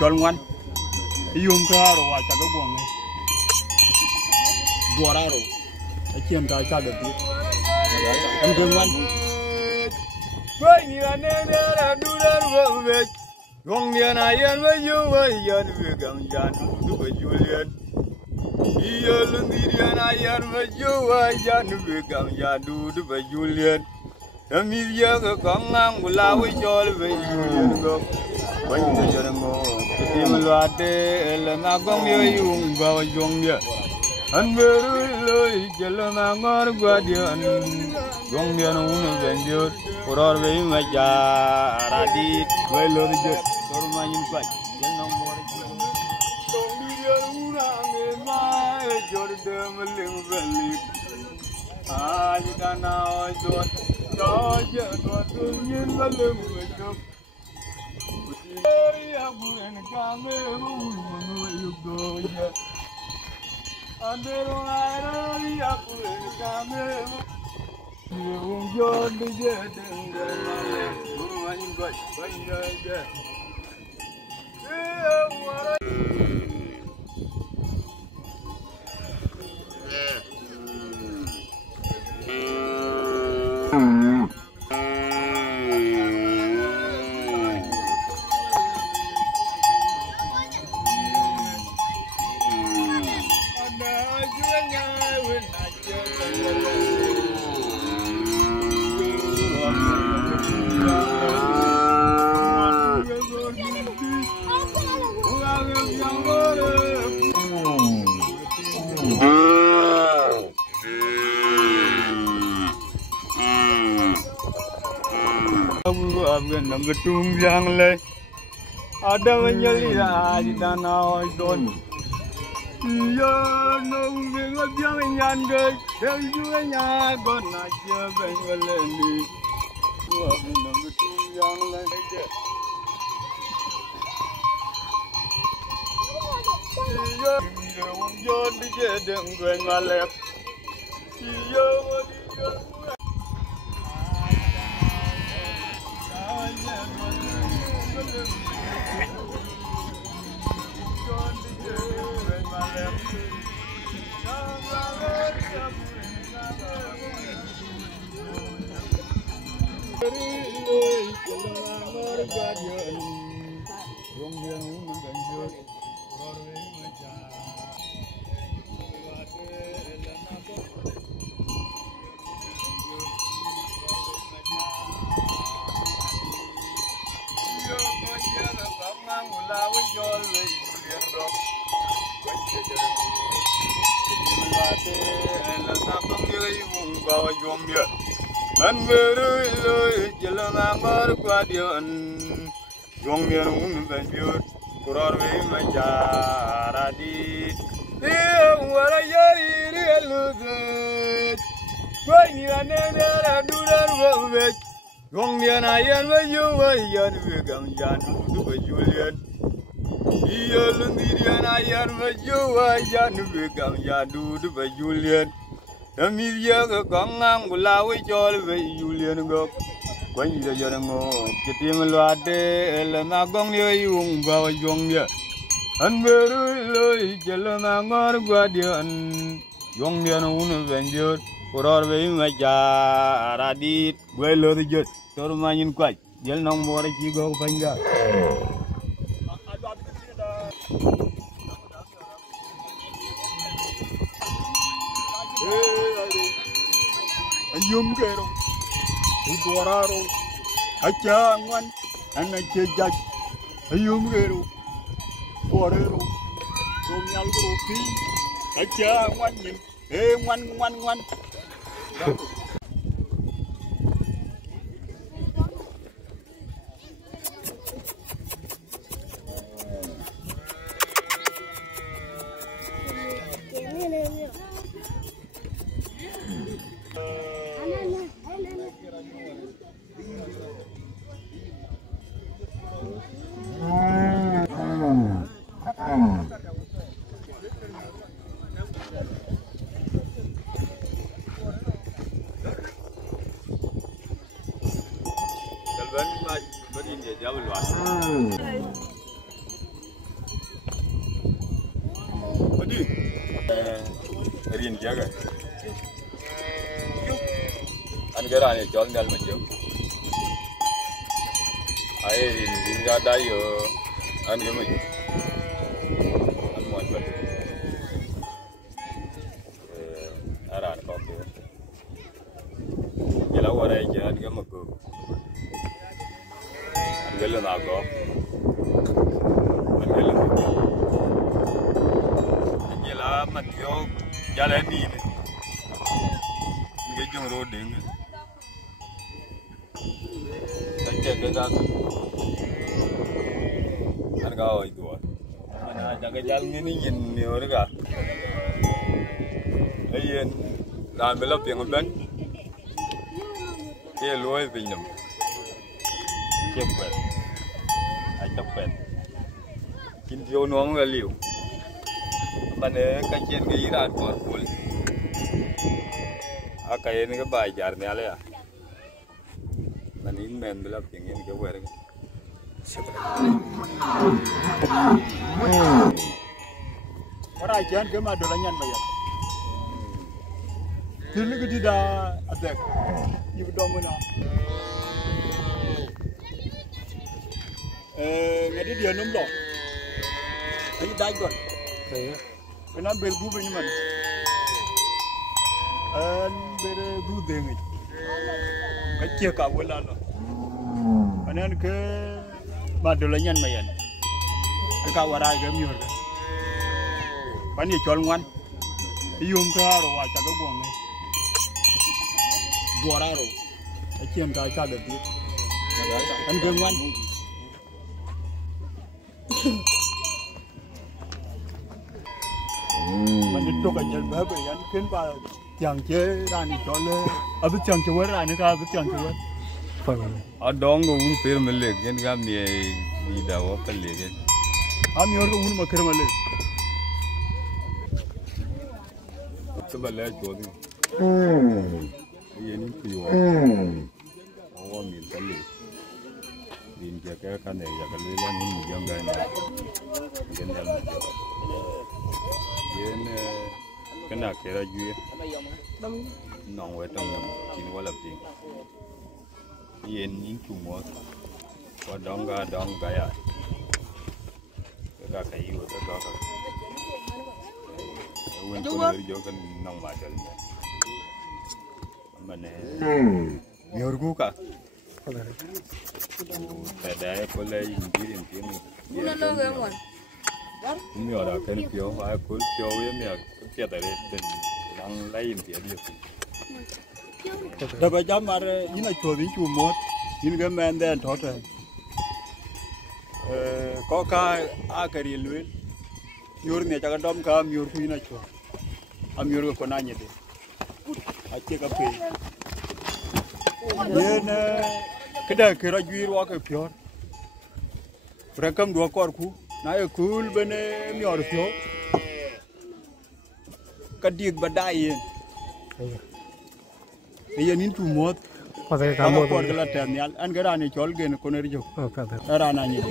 chọn ngoan yum karo wa cha go ngai dora ro chiem ta cha được anh thương ngoan với nhiều anh ra du ra về gong nhà này anh với yêu với dân về gần dân du với Julian yêu lần đi này anh với yêu với dân về gần dân du với Julian em yêu cái con ngang của lao với cho với Julian go với những người ngô cái tim loạt đê là ngã gong yêu yung vào yung địa anh về lối chờ là ngã ngor qua địa anh gong địa nó uống về địa Kuror ve ma jara di ve lor je torma yin kwai yen no more dong di ya ura me ma e jor de mling veli ai da na o jor do je do tu yin va le mu jo ori ya buren ka me mu mu yu do ye andero ai ro ya buren ka me yo đi về đừng để mà anh gọi anh về nằm tung giang lên, ada menjadi di danau don. Ya nong bengat yang nyandai, dan juga nyagon aja bengaleni. Wah nằm tung giang lên. Ya nong jod di jedeng bengalep. Ya wadiya. Anh về lối chờ là ngang qua địa anh gong địa uống về biển Kuror về mà ra đi yêu người ấy đi lối với nhiều anh ra du ra về gong địa này anh với yêu với dân về gần dân du với Julian yêu lần đi này anh với yêu với dân về gần dân du với Julian em yêu cái con ngang của lao với cho với Julian go quanh giờ giờ ngô cái tim loạt đê là ngã gong yêu yung vào yung địa anh về lối chờ là ngã ngor qua địa anh yung địa nó uống về địa Kuror về mà jara di về lối je torma yin kwai yen no more chi go phanh ra yum kero dora ro acha ngoan anh chơi jaj yum kero dora ro dom nyal ro pi acha ngoan min ngoan rin jaga an gara ne jol ngal ma jom ai rin ga dai yo an ga mai an mo ba ara ko ke jela wara je an ga ma ko an ga le na ko an ga le jela ma yo jala ni nge jong ro ding ta che ke da an ga oi do ana ja ga jal ni yin ni or ga yen dan be lo ping ben ke loi vin nam che pet ai ta pet kin dio nuông ga liu bạn ấy cái chuyện cái gì ra của tôi à cái này cái bài giải này là bạn ấy men bây giờ tiếng anh cái quẹt cái Orang jangan ke mana dolangan bayar. Dulu kita dah ada, ibu domina. Ngadi dia nombor. Ini dah ikut. Kena berbu begini mana? Berbu dengan. Kecil kau lah. Anak ke mana dolangan bayar. Kau warai ke miur. Pani chol ngwan yum ka ro wa cha do bong ne dora ro a chiem ka cha de ti an ge ngwan man de to ka jel ba ba yan ken ba tiang che ra ni chol le a bu tiang che wa ra ni ka bu tiang che wa a dong go un per mele gen gam ni ni da wa pelle gen am yor go un ma kher male coba lihat jadi, ini pion, awam minta le, din jaga kan ya kalau lihat ini jangan gana, jangan macam, ini kena kira juga, nong wetong cini wala ping, ini cuma, wadong gaya, gak kayu, gak When you joke nong macam ni, mana miurgu ka, pada kolai injil ni, miura kan pio, aku pio ya miur, tiada reten, nang lain tiada dia. Dah macam mana ini coba cuma, ini kan mana thotha, kau ka akari luin, miur ni jangan dom ka miur ku ini coba. Amir ko nanya deh, aceh kape. Ye na kada kira juir wa ke pior. Rakam dua korku, na ye kul bene mior pior. Kadik badai ye. Ye nin tu mot. Pasal kamu kor gala ternial, an gara ni chol gen ko nerjo. Okay. Ara nanya.